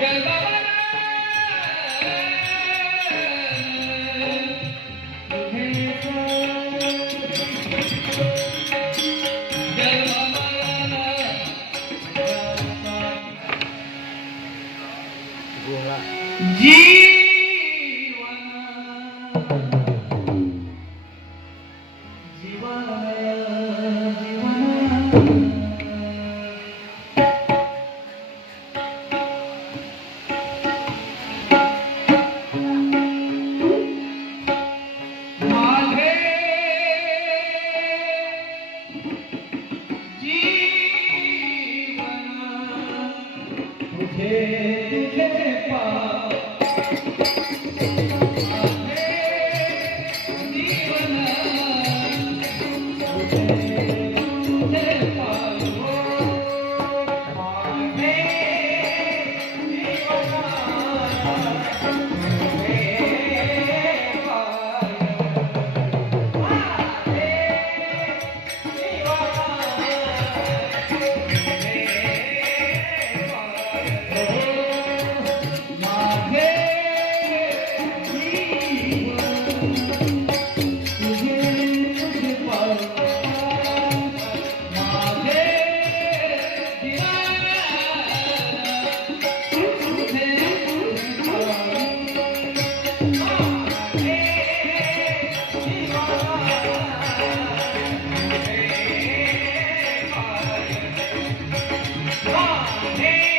Bye. Amen. Hey!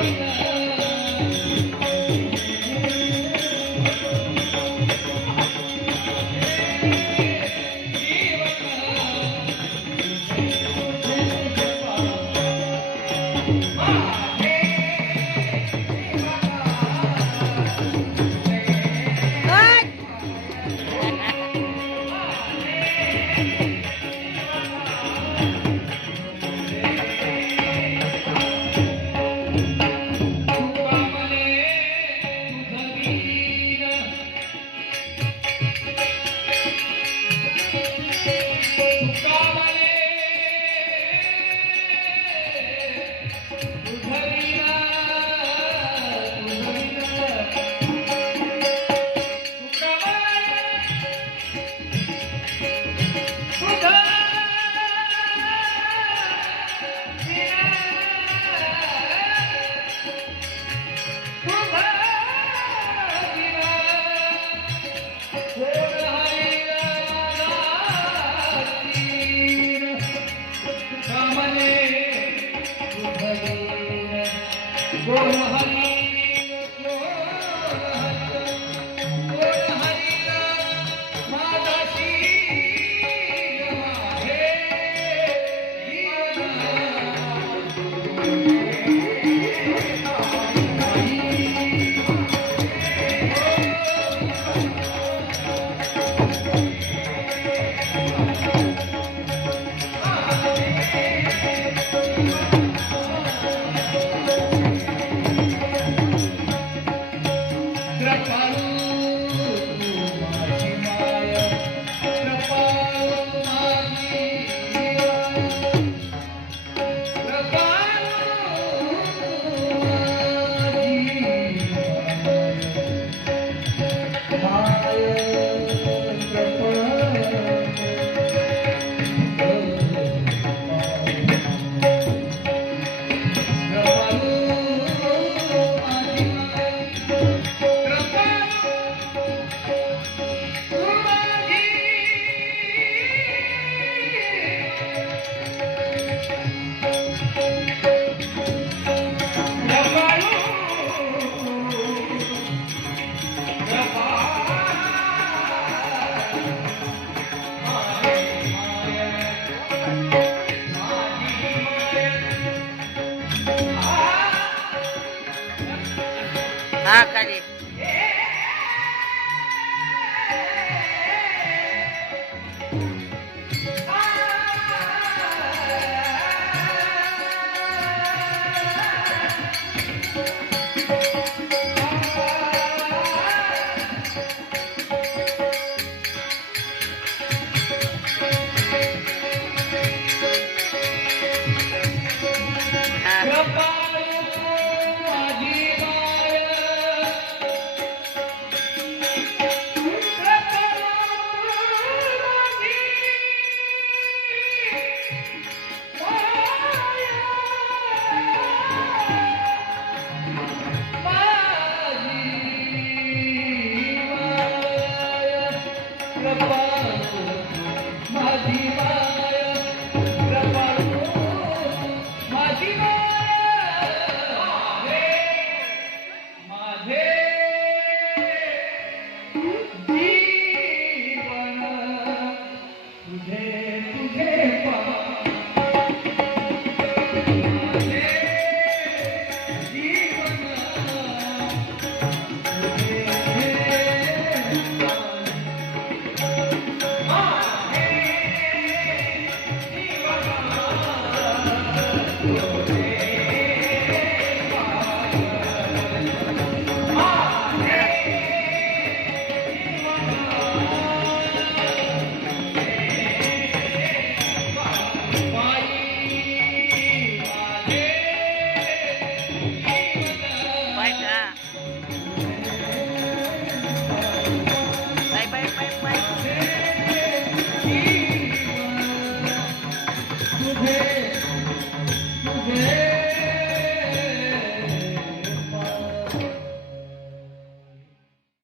Hari Boa,